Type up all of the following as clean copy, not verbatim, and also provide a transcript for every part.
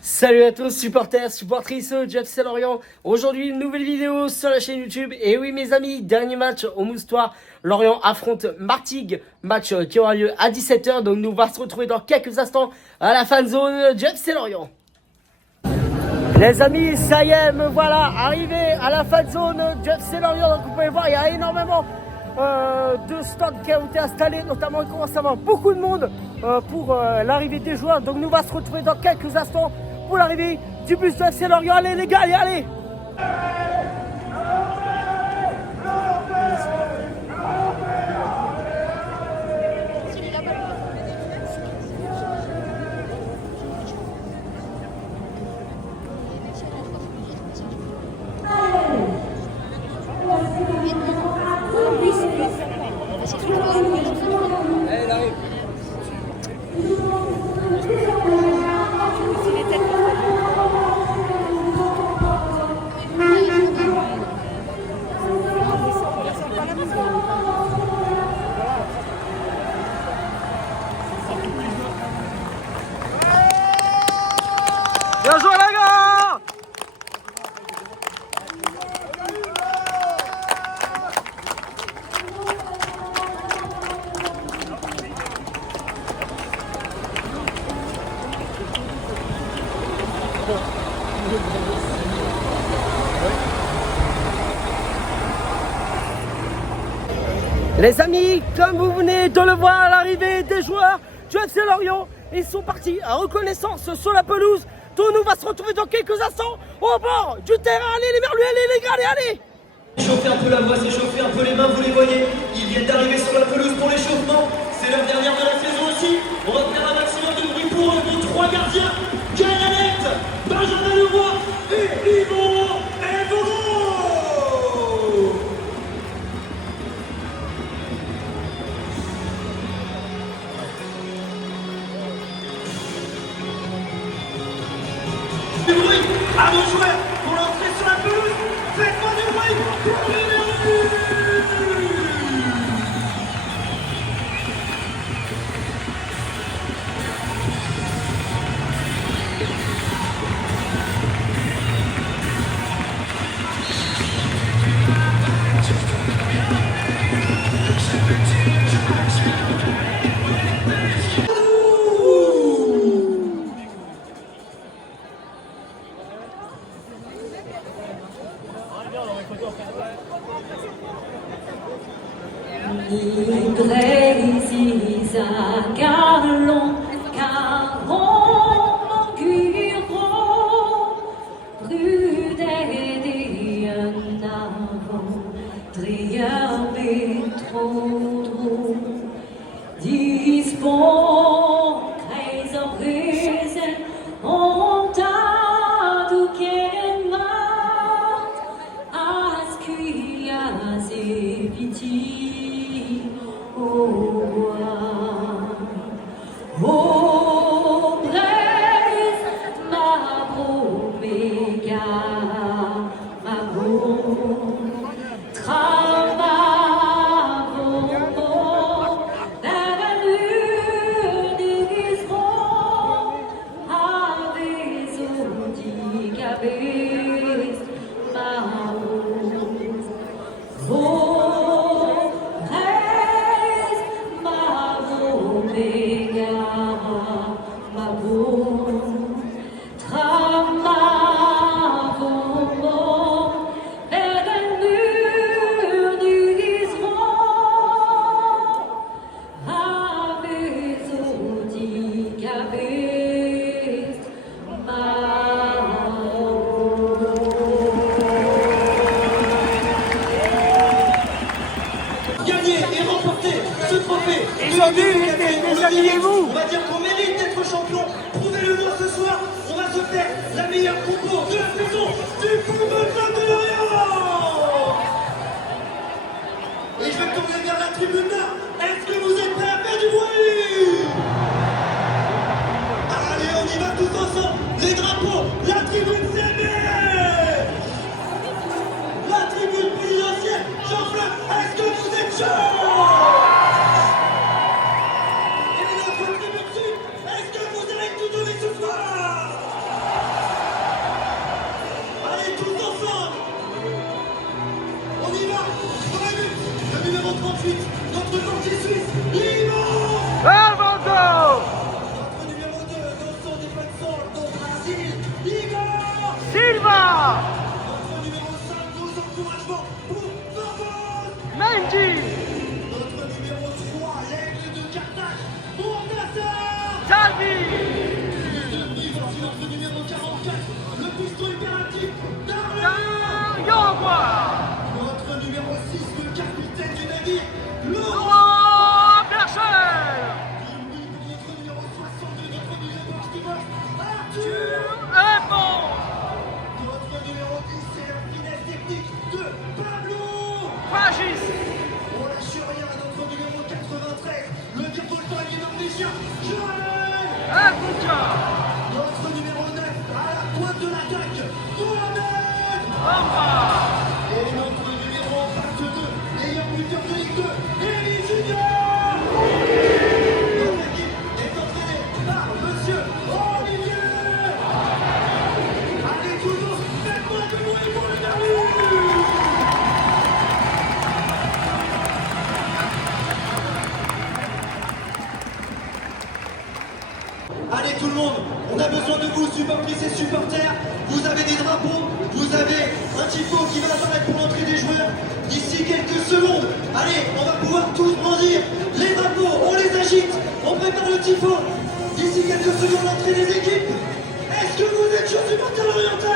Salut à tous, supporters, supportrices de FC Lorient. Aujourd'hui, une nouvelle vidéo sur la chaîne YouTube. Et oui, mes amis, dernier match au Moustoir. Lorient affronte Martigues, match qui aura lieu à 17h. Donc, nous va se retrouver dans quelques instants à la fan zone du FC Lorient. Les amis, ça y est, me voilà arrivé à la fan zone du FC Lorient. Donc, vous pouvez voir, il y a énormément de stands qui ont été installés, notamment il commence à y avoir beaucoup de monde pour l'arrivée des joueurs. Donc, nous va se retrouver dans quelques instants pour l'arrivée du bus de FC Lorient. Allez les gars, allez. Bien joué les gars! Les amis, comme vous venez de le voir à l'arrivée des joueurs du FC Lorient, ils sont partis à reconnaissance sur la pelouse. Nous va se retrouver dans quelques instants au bord du terrain. Allez les merlus, allez les gars, allez. Chauffez un peu la voix, s'échauffer un peu les mains, vous les voyez. Ils viennent d'arriver sur la pelouse pour l'échauffement. C'est leur dernière de la saison aussi. On va faire un maximum de bruit pour nos trois gardiens. Gaël, Benjamin Leroy et Yvon Ngongo. Du bruit à nos joueurs pour l'entrée sur la pelouse. Faites-moi du bruit pour les merlus. Carlon, Caron, Guiro, Brudet et un avant, Trier, Bétro, Dispon, Kaiser, Bresen, Onta, Duquesne, Ascuias et Piti, oh, oh, Brest, ma Méga, ma travaux, la lune des avec Zodi, Cabez, ma oh, Brest, ma Méga, ma Gagner et remporter ce trophée. Déshabillez-vous. On va dire qu'on mérite d'être champion. Prouvez-le-moi ce soir. On va se faire la meilleure compo de la saison du football club de Lorient. Et je vais me tourner vers la tribune là. Est-ce que vous êtes prêts à faire du bruit? Allez, on y va tous ensemble. Les drapeaux, la tribune CB, la tribune présidentielle. Jean-Claude, est-ce que vous êtes chauds? Et notre tribune sud, est-ce que vous allez tout donner ce soir? un bon. Notre numéro 10, c'est la finesse technique de Pablo. Pas juste. On lâche rien à notre numéro 93, le virevoltant norvégien, Joël. Un bon job. Notre numéro 9, à la pointe de l'attaque, Mohamed. Au revoir. Et notre numéro 22, meilleur buteur de Ligue 2, Elie Junior. Notre équipe est entraînée par Monsieur Olivier. Allez tous, faites-moi de bruit pour le début. Allez tout le monde, on a besoin de vous, supportrices et supporters. Vous avez des drapeaux, vous avez un tifo qui va apparaître pour l'entrée des joueurs d'ici quelques secondes. Allez, on va pouvoir tous brandir les drapeaux, on les agite, on prépare le tifo. D'ici quelques secondes, l'entrée des équipes. Est-ce que vous êtes chauds, supporters orientais?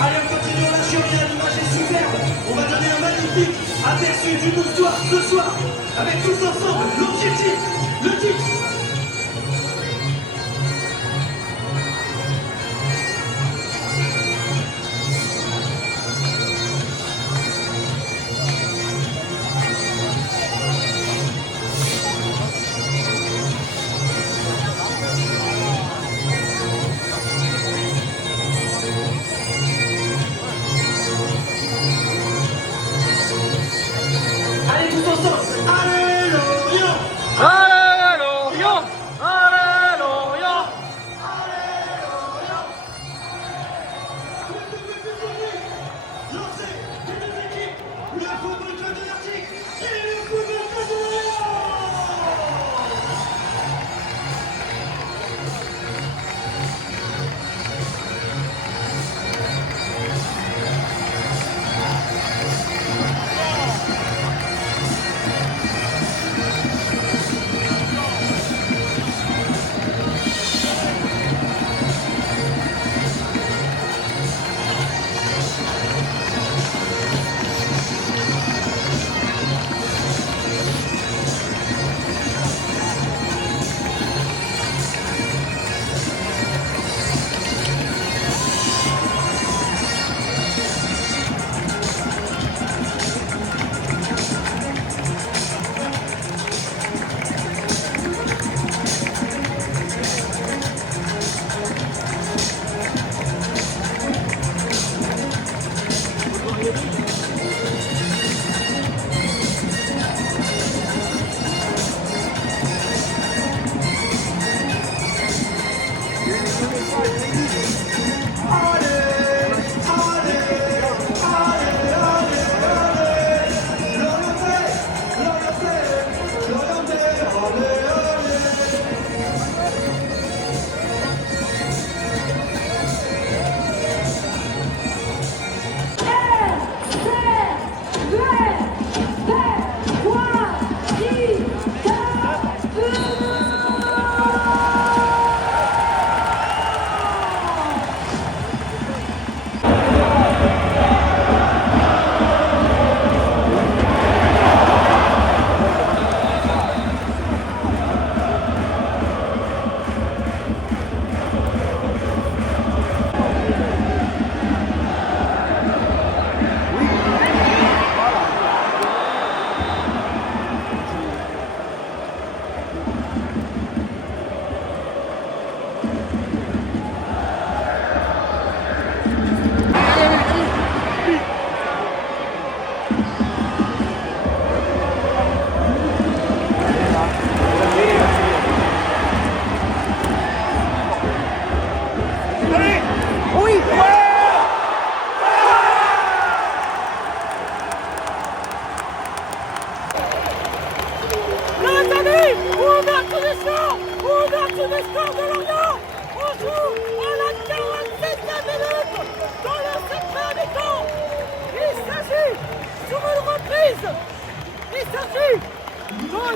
Allez, on continue, on lâche rien, l'image est superbe. On va donner un magnifique aperçu du Moustoir ce soir, avec tous ensemble l'objectif, le titre. Allez tous ensemble, allez Lorient. Allez Lorient. Allez Lorient. Lancez les deux équipes, le football club de l'Arctique et le football club de Lorient.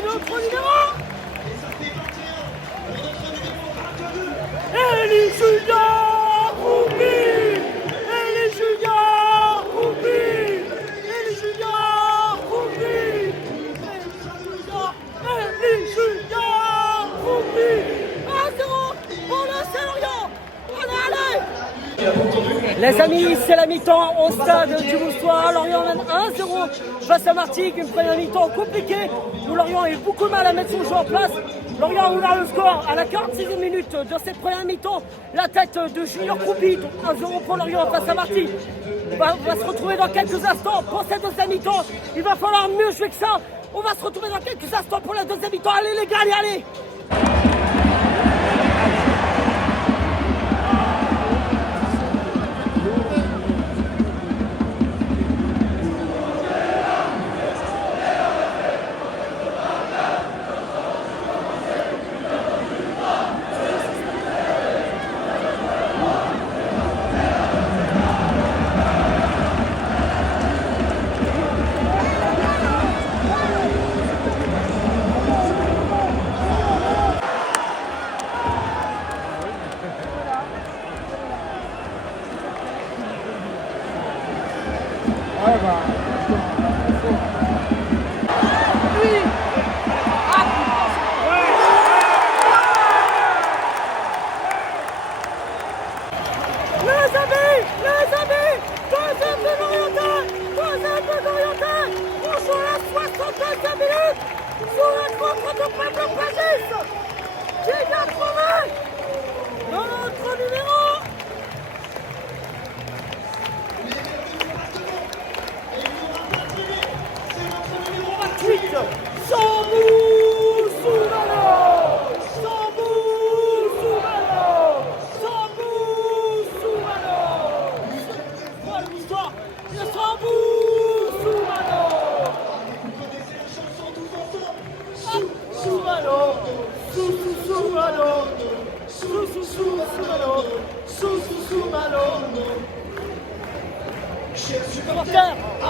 notre numéro. Elie Junior Roubi. Elie Junior Roubi. Elie Junior Roubi. Elie Junior Roubi. 1-0 pour le Saint-Lorient. Allez, allez. Les amis, c'est la mi-temps au stade du Moustoir. Lorient mène 1-0 face à Martigues. Une première mi-temps compliquée où Lorient a eu beaucoup de mal à mettre son jeu en place. Lorient a ouvert le score à la 46e minute de cette première mi-temps. La tête de Junior Roubi, 1-0 pour Lorient face à Martigues. Va se retrouver dans quelques instants pour cette deuxième mi-temps. Il va falloir mieux jouer que ça. On va se retrouver dans quelques instants pour la deuxième mi-temps. Allez les gars, allez, allez.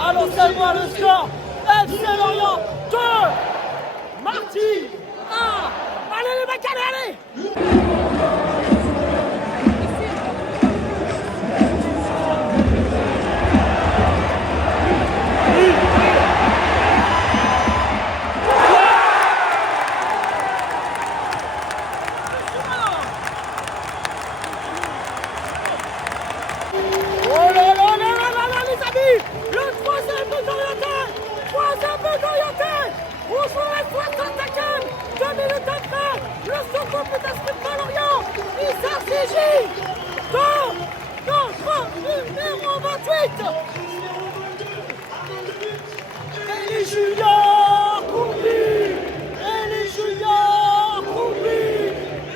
Annoncez-moi le score. FC Lorient 2, Martigues 1. Allez les mecs, allez, allez. Elie Junior Roubi. Elie Junior Roubi.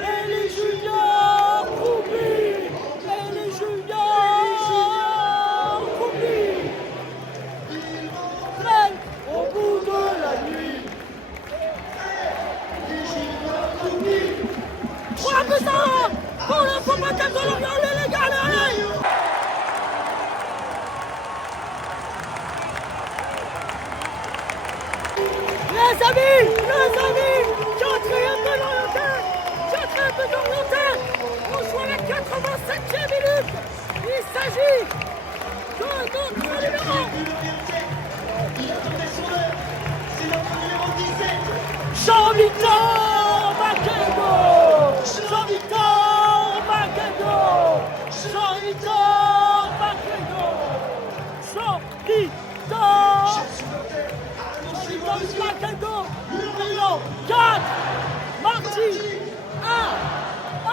Elie Junior Roubi. Elie Junior Roubi. Pleine au bout de la nuit. 3 buts à 1 pour le Football de Lorient, les gars, allez. Les amis, quatrième de Lorientais, on joue à la 87e minute, il s'agit de notre numéro. Il attendait son heure, c'est notre numéro 17. Jean-Victor Makengo. Jean-Victor Makengo. Jean-Victor Makengo. Makengo. Lorient 4, Martigues 1.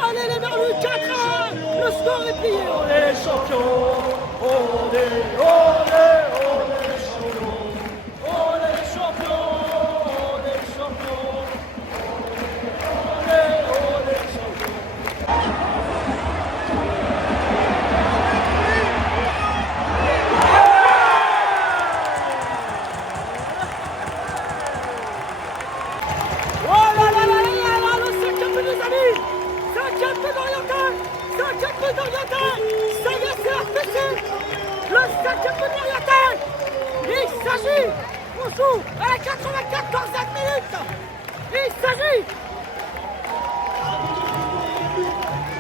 Allez les Merlus, 4-1. Le score est plié. On est champions. On est champions. On est champions. On est champions. On est champions. Oh là là là là là, le 5e but des amis. 5e but d'Oriental. 5e but d'Oriental. Ça y est, c'est RPC. Le 5e but d'Oriental. Il s'agit, on joue à la 94e minute. s'agite.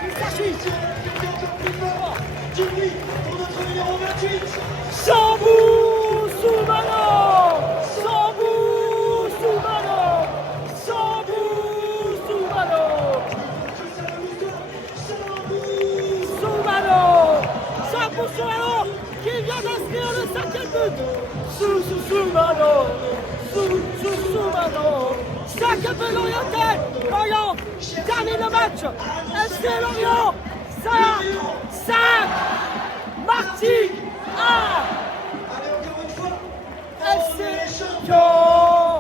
Il s'agite. Jimmy pour notre numéro 28. Sambou Soumano. Sambou Soumano. Sambou Soumano. Soumano. Sambou Soumano qui vient d'inscrire le 5e but. Soumano. Soumano. 5e but l'Oriental. Lorient termine le match. FC Lorient 5 Martigues 1. Allez, encore une fois. FC champion.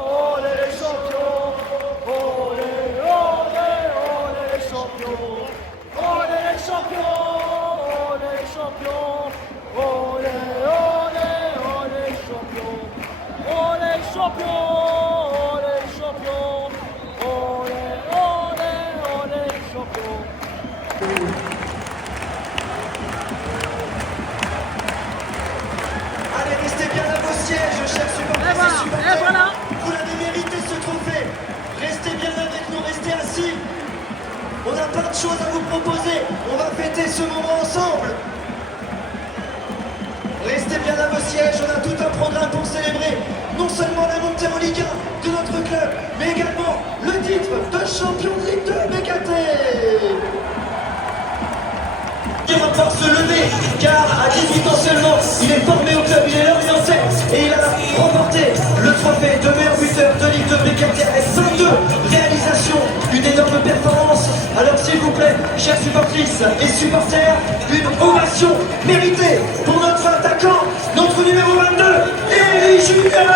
On est les champions. On est les champions. On est les champions. On est les champions. On est champions. On est champions. On est champions. On est champions. Allez, restez bien à vos sièges, chers supporters et supporters. Voilà. Vous l'avez mérité ce trophée. Restez bien avec nous, restez assis. On a plein de choses à vous proposer. On va fêter ce moment ensemble. Restez bien à vos sièges, on a tout un programme pour célébrer non seulement la montée en Ligue 1 de notre club, mais également le titre de champion de Ligue 2 BKT. Il va pouvoir se lever, car à 18 ans seulement, il est formé au club, il est l'orienté et il a remporté le trophée de meilleur buteur de Ligue 2 BKT avec 22 réalisations, une énorme performance. Alors s'il vous plaît, chers supportrices et supporters, une ovation méritée pour notre attaquant, notre numéro 22, Elie Julien.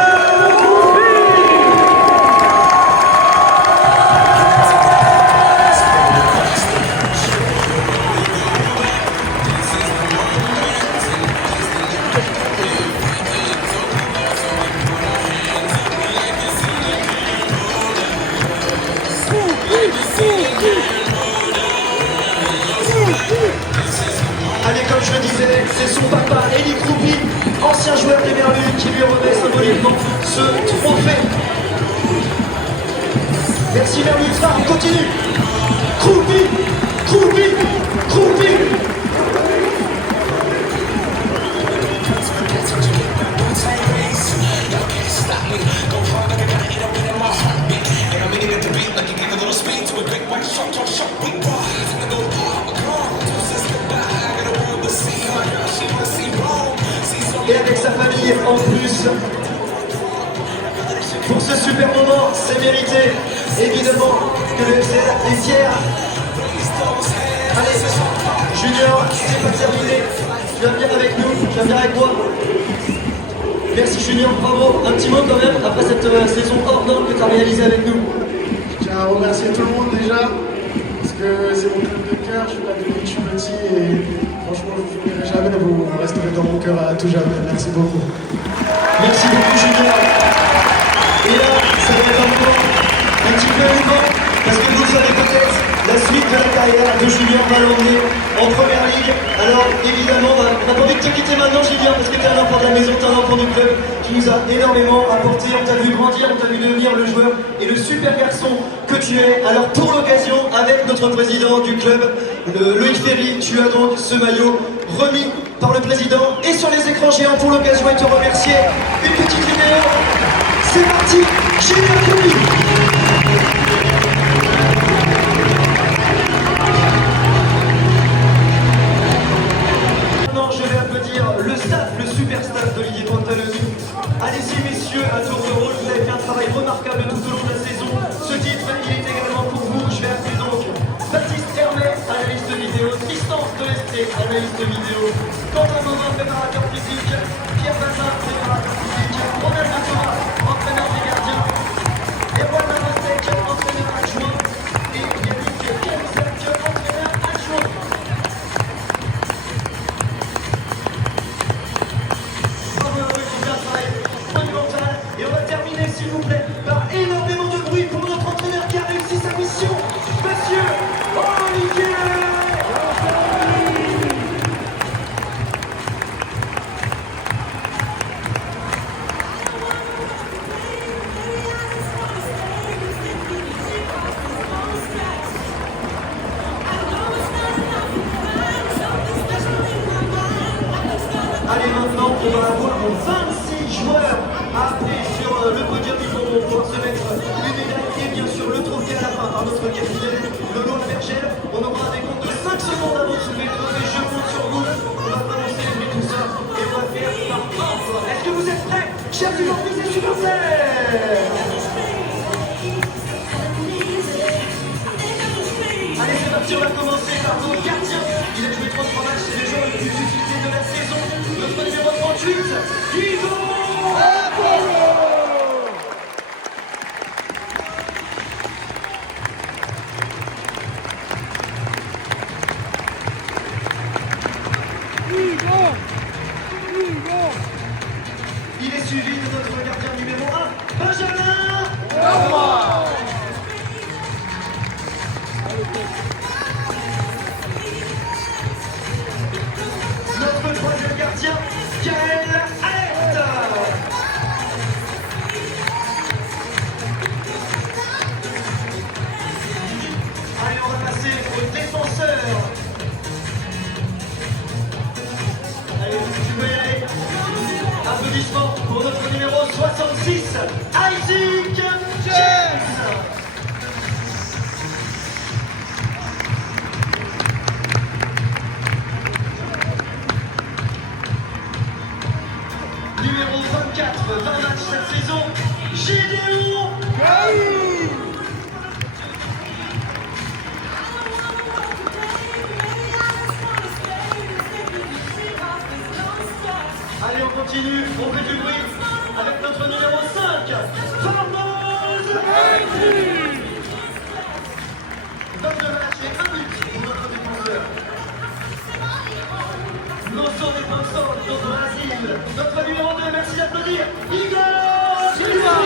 Allez, comme je le disais, c'est son papa, Elie Kroupi, ancien joueur des Merlus, qui lui remet symboliquement ce trophée. Merci Merlus, on continue. Kroupi, Kroupi, Kroupi. Et avec sa famille en plus. Pour ce super moment, c'est mérité. Évidemment que le FCR est fier. Allez, Junior, c'est pas terminé. Tu vas venir avec nous, tu vas venir avec moi. Merci Junior, bravo. Un petit mot quand même après cette saison hors norme que tu as réalisée avec nous. Je tiens à remercier tout le monde déjà, parce que c'est mon club de cœur, je suis là depuis que je suis petit et franchement je vous oublierai jamais, vous resterez dans mon cœur à tout jamais. Merci beaucoup. Merci beaucoup Junior. Et là, ça va être un moment un petit peu émouvant, parce que vous le savez peut-être, la suite de la carrière de Junior va l'emmener en première ligue. Alors évidemment, on n'a pas envie de te quitter maintenant Julien, parce que tu es un enfant de la maison, tu es un enfant du club qui nous a énormément apporté. On t'a vu grandir, on t'a vu devenir le joueur et le super garçon que tu es. Alors pour l'occasion, avec notre président du club, Loïc Ferry, tu as donc ce maillot remis par le président et sur les écrans géants pour l'occasion et te remercier. Une petite vidéo. C'est parti, Julien Kroupi. Maintenant, je vais applaudir le staff, le super staff d'Olivier Pantaloni. Allez-y, messieurs, à tour de rôle, vous avez fait un travail remarquable tout au long de la saison. Ce titre, il est également pour vous. Je vais appeler donc Baptiste Hermès, analyste vidéo, Tristan Stolesté, analyste vidéo, Quentin Bovin, préparateur physique, Pierre Bazin, préparateur physique, Ronald Thomas, entraîneur des gardiens, Erwan Lamastek, entraîneur adjoint, et Yannick Kemzak, entraîneur adjoint. Bravo à eux, ils ont fait un travail monumental. Et on va terminer, s'il vous plaît, par énormément de bruit pour notre entraîneur qui a réussi sa mission, Monsieur Olivier. notre capitaine Lolo Bergère. On aura des comptes de 5 secondes avant de soulever le trophée. Je compte sur vous. On va pas lancer tout ça et on va faire par ordre. Est-ce que vous êtes prêts, chers supporters et supporters? Allez, c'est parti, on va commencer par nos gardiens. Il a joué 33 matchs, c'est le joueur le plus utilisé de la saison. Notre numéro 38, Hugo Apollo. Il est suivi de notre gardien numéro 1, Benjamin. Notre troisième gardien, Gaël Alert. Allez, on va passer au défenseur. Allez, tu peux y aller. Applaudissements pour notre numéro 66, Isaac James. Numéro 24, 20 matchs cette saison, Gédéon Gaou. Allez, on continue, on fait du bruit avec notre numéro 5, Formose Henry. 22 matchs et 1 but pour notre défenseur. Nosso défenseur du Brésil, notre numéro 2, merci d'applaudir, Igor Silva.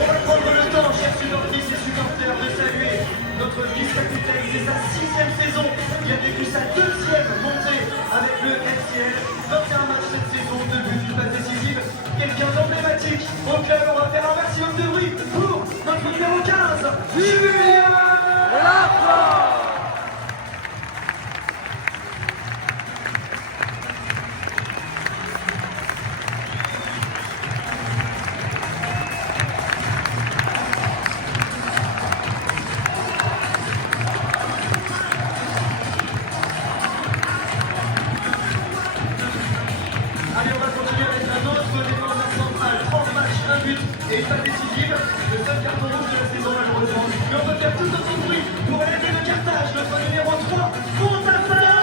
On va prendre le temps, chers supporters et supporters, de saluer notre vice-capitaine. C'est sa 6e saison. Il a vécu sa 2e montée avec le FCL. 21 matchs cette saison, 2 buts, une passe décisive. Quelqu'un d'emblématique. Au club, on va faire un maximum de bruit pour notre numéro 15, Julien Laporte. Allez, on va continuer avec un autre défenseur central, 30 matchs, 1 but et une passe décisive. Le seul carton rouge de la saison malheureusement. Mais on peut faire tout notre bruit pour aider le Carthage, notre numéro 3, Montafar.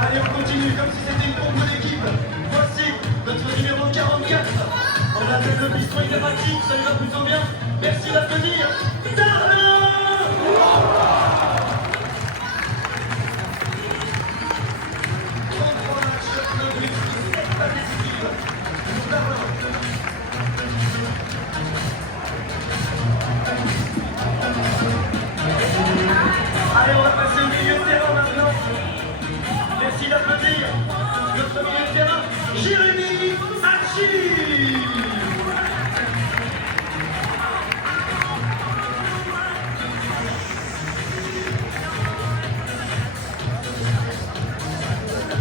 Allez, on continue comme si c'était une bombe d'équipe. Voici notre numéro 44. On appelle le piston hydramatique, ça lui va plutôt bien. Merci d'applaudir. Darlin. 33 matchs, 1 but, 7 passes décisives. Darlin. Allez, on va passer au milieu de terrain maintenant. Merci d'applaudir notre milieu de terrain, Jérémy Achille.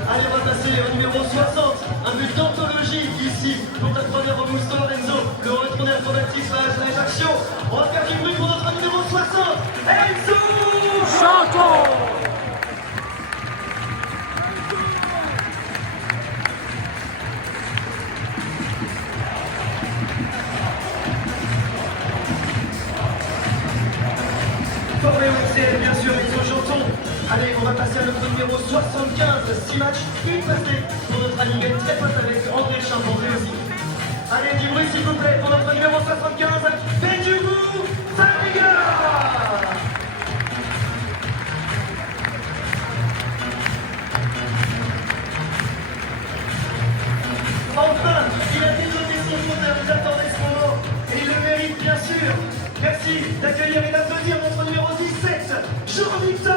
Allez, on va passer au numéro 60, un but d'anthologie ici pour notre première Augusto Lorenzo, le retourné acrobatique à Ajaccio. On va faire du bruit pour notre numéro 60, Enzo Chanton. Formé au XL, bien sûr, Enzo Chanton. Allez, on va passer à notre numéro 75, 6 matchs, une passée pour notre animé très pote avec André Charpentier aussi. Allez, du bruit s'il vous plaît pour notre numéro 75, Benjumou Fariga. Enfin, il a développé son moteur, vous attendez ce moment, et il le mérite bien sûr. Merci d'accueillir et d'applaudir notre numéro 17, Jean-Victor.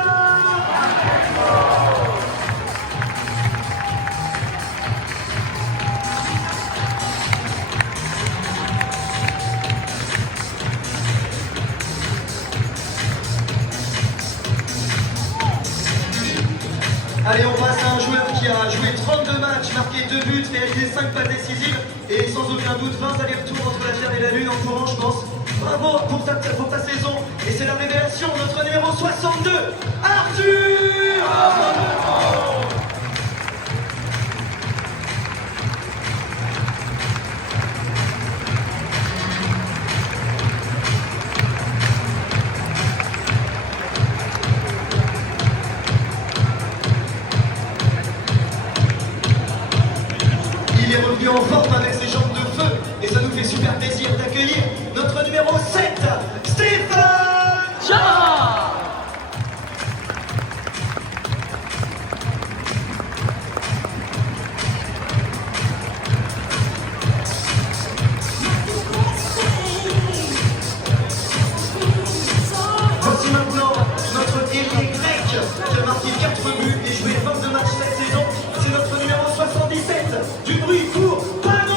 2 buts, réalisé 5 passes décisives et sans aucun doute 20 allers-retours entre la Terre et la Lune en courant, je pense. Bravo pour ta saison et c'est la révélation, notre numéro 62, Arthur. Il est revenu en forme avec ses jambes de feu et ça nous fait super plaisir d'accueillir notre numéro 7, Stéphane Jarre. Voici maintenant notre ailier grec qui a marqué 4 buts et joué 22 matchs cette saison. C'est notre numéro 77. Du bruit pour Panos.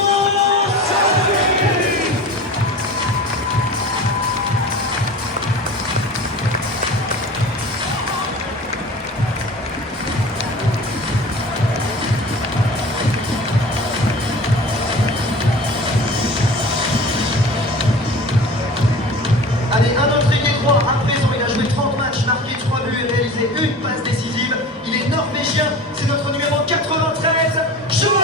Allez, un autre ailier droit à présent, il a joué 30 matchs, marqué 3 buts et réalisé une passe décisive. Il est norvégien, c'est notre numéro 93, Joël.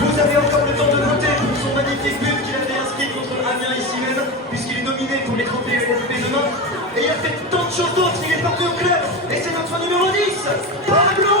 Vous avez encore le temps de voter pour son magnifique but qu'il avait inscrit contre Amiens ici même, puisqu'il est nominé pour les 31 LFP demain. Et il a fait tant de choses d'autres, il est parti au club. Et c'est notre numéro 10, Pablo.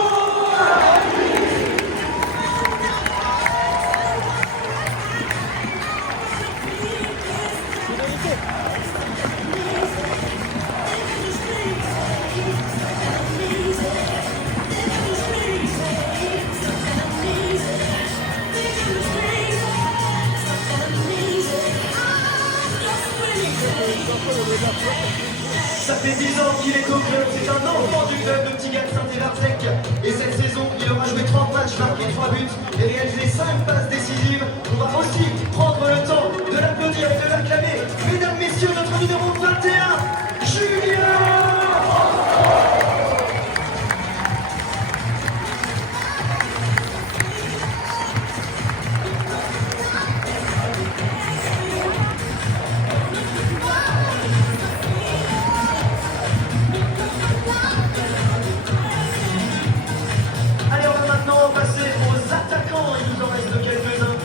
Ça fait 10 ans qu'il est au club, c'est un enfant du club, le petit gars de Saint-Évarzec. Et cette saison, il aura joué 30 matchs, marqué 3 buts et réalisé 5 passes décisives. On va aussi prendre le temps de l'applaudir et de l'acclamer. Mesdames, messieurs, notre numéro 21, Julien. Allez, on va maintenant passer aux attaquants, il nous en reste quelques-uns.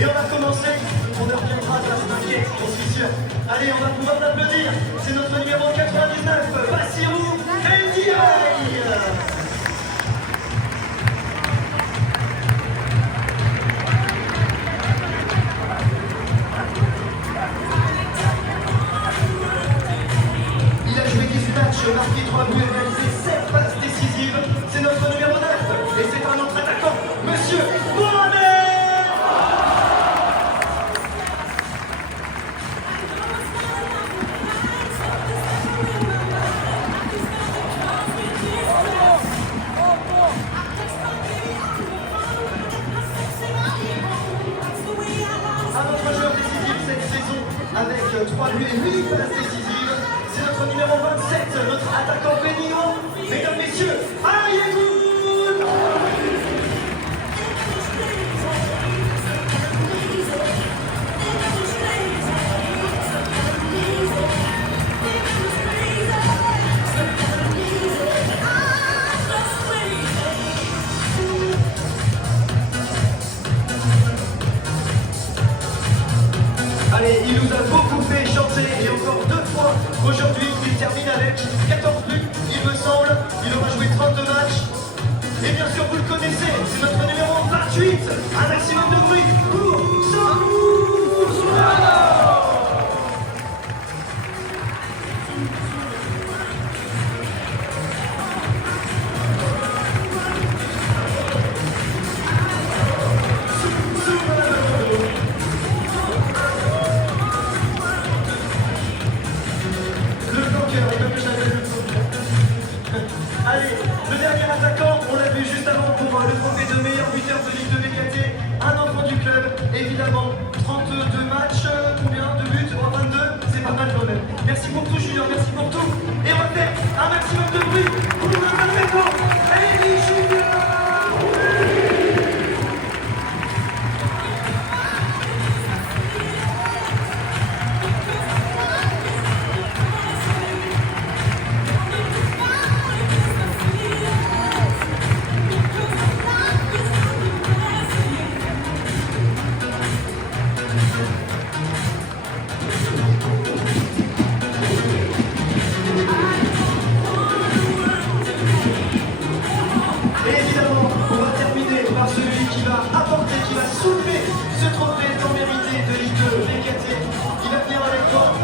Et on va commencer, on ne reviendra pas se marquer, j'en suis sûr. Allez, on va pouvoir l'applaudir, c'est notre numéro 99, Bassirou Ndiaye. Il a joué 18 matchs, marqué 3 buts et réalisé 7 passes décisives. C'est notre numéro 9 et c'est un autre attaquant, Monsieur Mohamed. Un autre joueur décisif cette saison avec 3 buts et 8 passes décisives. C'est notre numéro 27, notre attaquant béninois. Mesdames, messieurs, Ayegoun. Allez, il nous a beaucoup fait chanter et encore 2 fois aujourd'hui. Il termine avec 14 buts, il me semble. Il aura joué 32 matchs. Et bien sûr, vous le connaissez, c'est notre numéro 28. Un maximum de bruit pour Samu Soulano. pas mal quand même. Merci pour tout Junior, merci pour tout. Et on va faire un maximum de bruit pour le Alfredo Eli Junior. Et évidemment, on va terminer par celui qui va apporter, qui va soulever ce trophée tant mérité de Ligue 2 BKT. Il va venir avec toi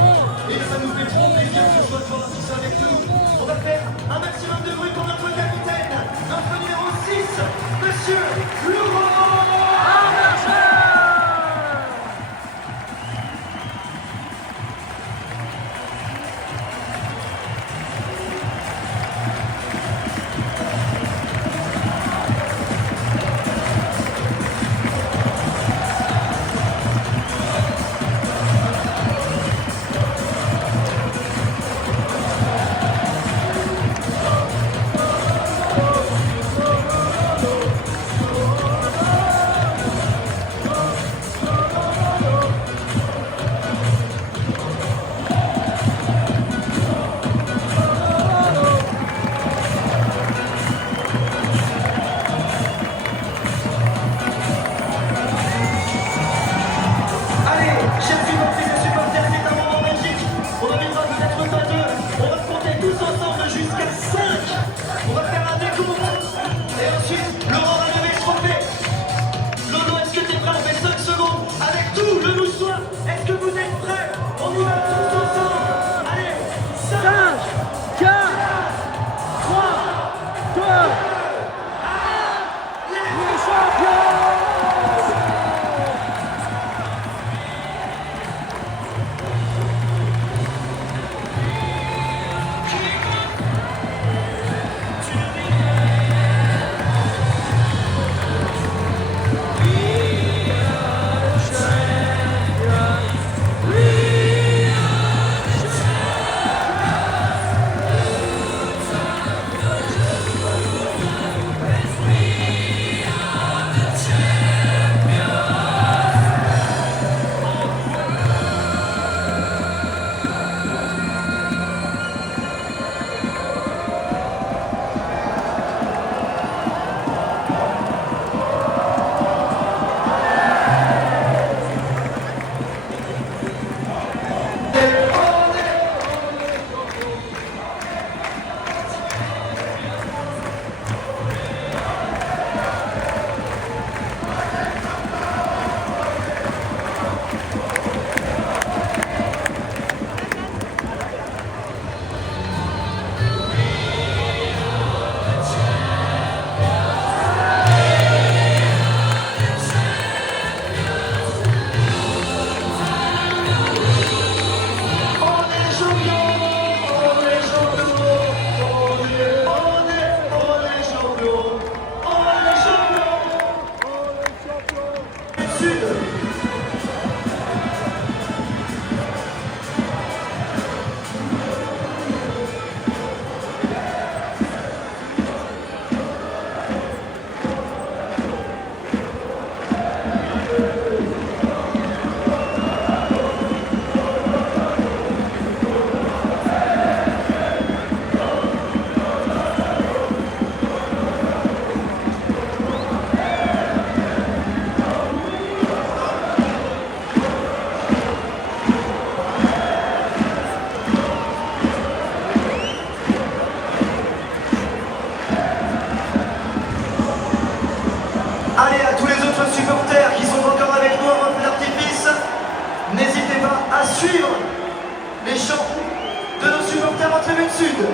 et ça nous fait trop plaisir ce soir qu'il soit avec nous. On va faire un maximum de bruit pour notre capitaine, notre numéro 6, Monsieur Laurent. Est-ce que vous êtes prêts? On y va tous ensemble. Allez, 5, 4, 3, 2, les champions! Allez, à tous les autres supporters qui sont encore avec nous en feu d'artifice, n'hésitez pas à suivre les chants de nos supporters en tribune sud.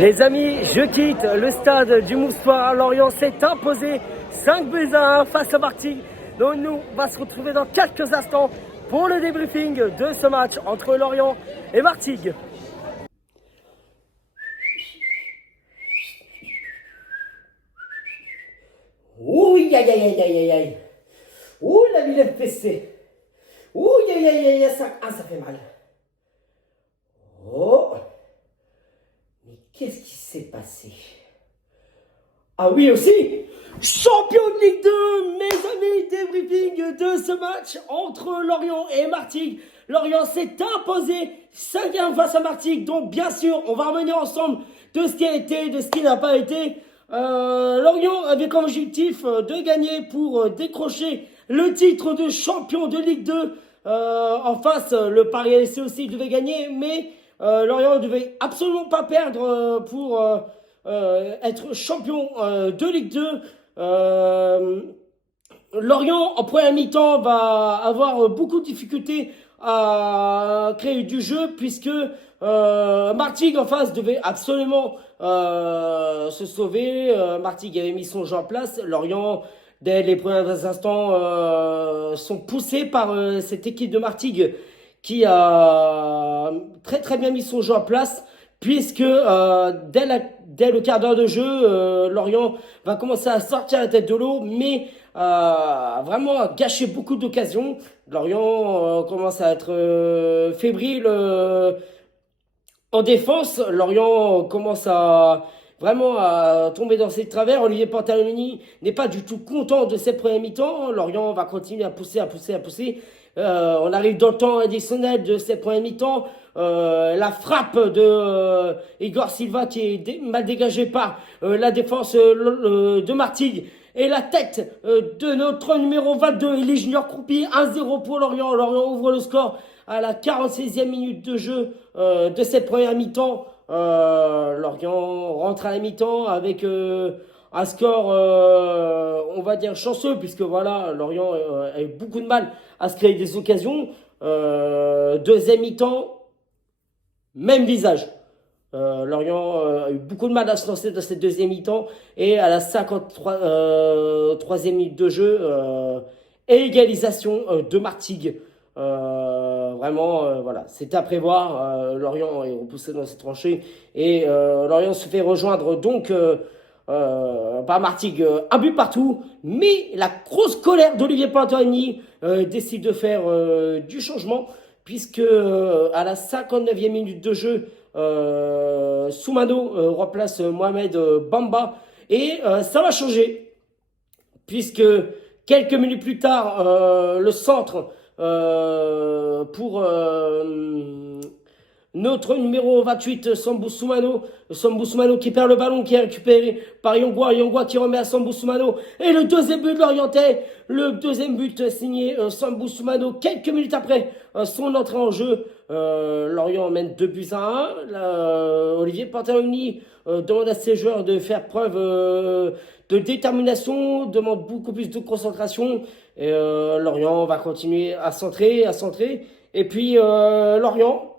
Les amis, je quitte le stade du Moustoir. Lorient s'est imposé 5-1 face à Martigues. Donc nous, on va se retrouver dans quelques instants pour le débriefing de ce match entre Lorient et Martigues. Ouh, aïe, aïe, aïe, aïe, aïe. Ouh, la Villette PC. Ouh, aïe, aïe, aïe, aïe, ça fait mal. Oh. Mais qu'est-ce qui s'est passé? Ah oui aussi, champion de Ligue 2, mes amis, débriefing de ce match entre Lorient et Martigues. Lorient s'est imposé 5-1 face à Martigues, donc bien sûr, on va revenir ensemble de ce qui a été, de ce qui n'a pas été. Lorient avait comme objectif de gagner pour décrocher le titre de champion de Ligue 2. En face, le Paris LC aussi devait gagner, mais Lorient ne devait absolument pas perdre pour être champion de Ligue 2. Lorient, en première mi-temps, va avoir beaucoup de difficultés à créer du jeu puisque Martigues en face devait absolument se sauver. Martigues avait mis son jeu en place. Lorient, dès les premiers instants, sont poussés par cette équipe de Martigues qui a très bien mis son jeu en place puisque dès le quart d'heure de jeu, Lorient va commencer à sortir la tête de l'eau, mais vraiment à gâcher beaucoup d'occasions. Lorient commence à être fébrile en défense. Lorient commence à vraiment à tomber dans ses travers. Olivier Pantaloni n'est pas du tout content de cette première mi-temps. Lorient va continuer à pousser. On arrive dans le temps additionnel de cette première mi-temps. La frappe de Igor Silva qui est mal dégagée par la défense de Martigues. Et la tête de notre numéro 22, Elie Junior Croupi, 1-0 pour Lorient. Lorient ouvre le score à la 46e minute de jeu de cette première mi-temps. Lorient rentre à la mi-temps avec un score, on va dire, chanceux, puisque voilà, Lorient a eu beaucoup de mal à se créer des occasions. Deuxième mi-temps, même visage. Lorient a eu beaucoup de mal à se lancer dans cette deuxième mi-temps et à la 53e minute de jeu, égalisation de Martigues. Vraiment, voilà, c'est à prévoir. Lorient est repoussé dans cette tranchée et Lorient se fait rejoindre donc par Martigues, un but partout. Mais la grosse colère d'Olivier Pantaloni décide de faire du changement puisque à la 59e minute de jeu, Soumano remplace Mohamed Bamba et ça va changer puisque quelques minutes plus tard le centre pour notre numéro 28, Sambou Soumano qui perd le ballon, qui est récupéré par Yongwa qui remet à Sambou Soumano. Et le deuxième but de l'Orientais, le deuxième but signé Sambou Soumano quelques minutes après son entrée en jeu. Lorient mène 2-1. Olivier Pantaloni demande à ses joueurs de faire preuve de détermination, demande beaucoup plus de concentration. Et Lorient va continuer à centrer. Et puis Lorient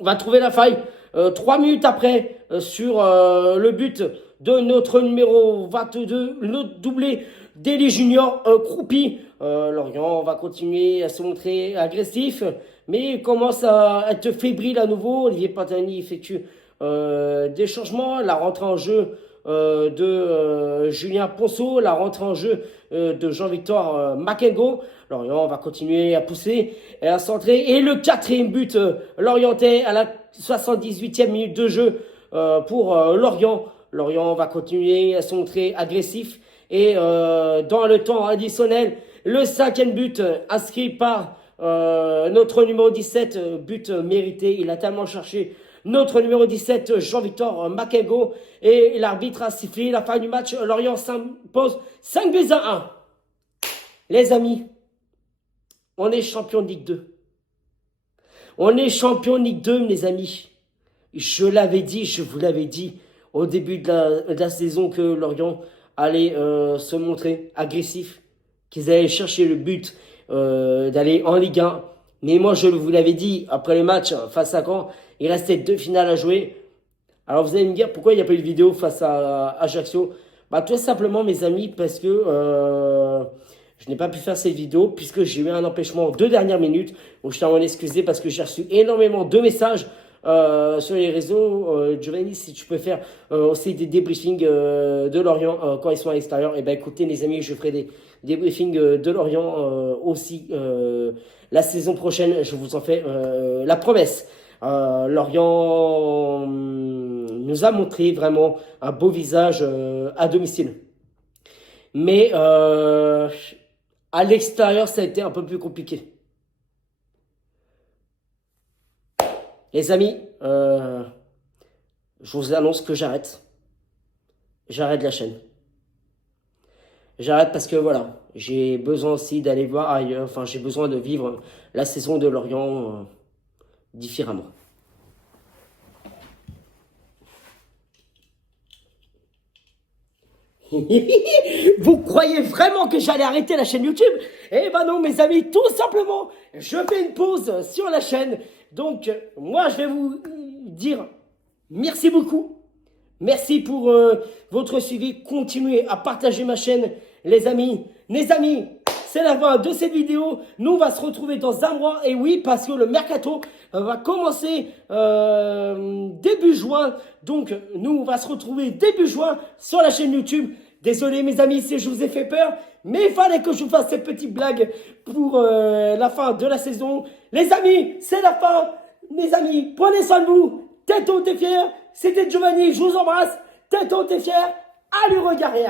va trouver la faille 3 minutes après sur le but de notre numéro 22, le doublé d'Elie Junior Croupi. Lorient va continuer à se montrer agressif, mais commence à être fébrile à nouveau. Olivier Pantaloni effectue des changements, la rentrée en jeu de Julien Ponceau, la rentrée en jeu de Jean-Victor Makengo. Lorient va continuer à pousser et à centrer. Et le quatrième but lorientais à la 78e minute de jeu pour Lorient. Lorient va continuer à se montrer agressif. Et dans le temps additionnel, le cinquième but inscrit par notre numéro 17, but mérité. Il a tellement cherché notre numéro 17, Jean-Victor Makengo. Et l'arbitre a sifflé la fin du match. Lorient s'impose 5-1. Les amis, on est champion de Ligue 2. On est champion de Ligue 2, mes amis. Je vous l'avais dit au début de la saison que Lorient allait se montrer agressif, qu'ils allaient chercher le but d'aller en Ligue 1. Mais moi, je vous l'avais dit, après le match face à Caen, il restait 2 finales à jouer. Alors vous allez me dire pourquoi il n'y a pas eu de vidéo face à Ajaccio. Bah tout simplement mes amis parce que je n'ai pas pu faire cette vidéo puisque j'ai eu un empêchement de dernière minute. Donc je tiens à m'en excuser parce que j'ai reçu énormément de messages sur les réseaux. Giovanni, si tu peux faire aussi des débriefings de Lorient quand ils sont à l'extérieur. Et ben écoutez les amis, je ferai des débriefings de Lorient aussi la saison prochaine. Je vous en fais la promesse. Lorient nous a montré vraiment un beau visage à domicile. Mais à l'extérieur, ça a été un peu plus compliqué. Les amis, je vous annonce que j'arrête. J'arrête la chaîne. J'arrête parce que voilà, j'ai besoin aussi d'aller voir ailleurs. Enfin, j'ai besoin de vivre la saison de Lorient différemment. Vous croyez vraiment que j'allais arrêter la chaîne YouTube? Eh ben non mes amis, tout simplement, je fais une pause sur la chaîne. Donc moi je vais vous dire merci beaucoup. Merci pour votre suivi. Continuez à partager ma chaîne les amis. Les amis, c'est la fin de cette vidéo. Nous on va se retrouver dans un mois. Et oui, parce que le mercato va commencer début juin. Donc nous on va se retrouver début juin sur la chaîne YouTube. Désolé mes amis si je vous ai fait peur, mais il fallait que je vous fasse cette petite blague pour la fin de la saison. Les amis, c'est la fin. Les amis, prenez soin de vous. Tête haute et fière. C'était Giovanni, je vous embrasse. Tête haute et fière. Allez, regarder.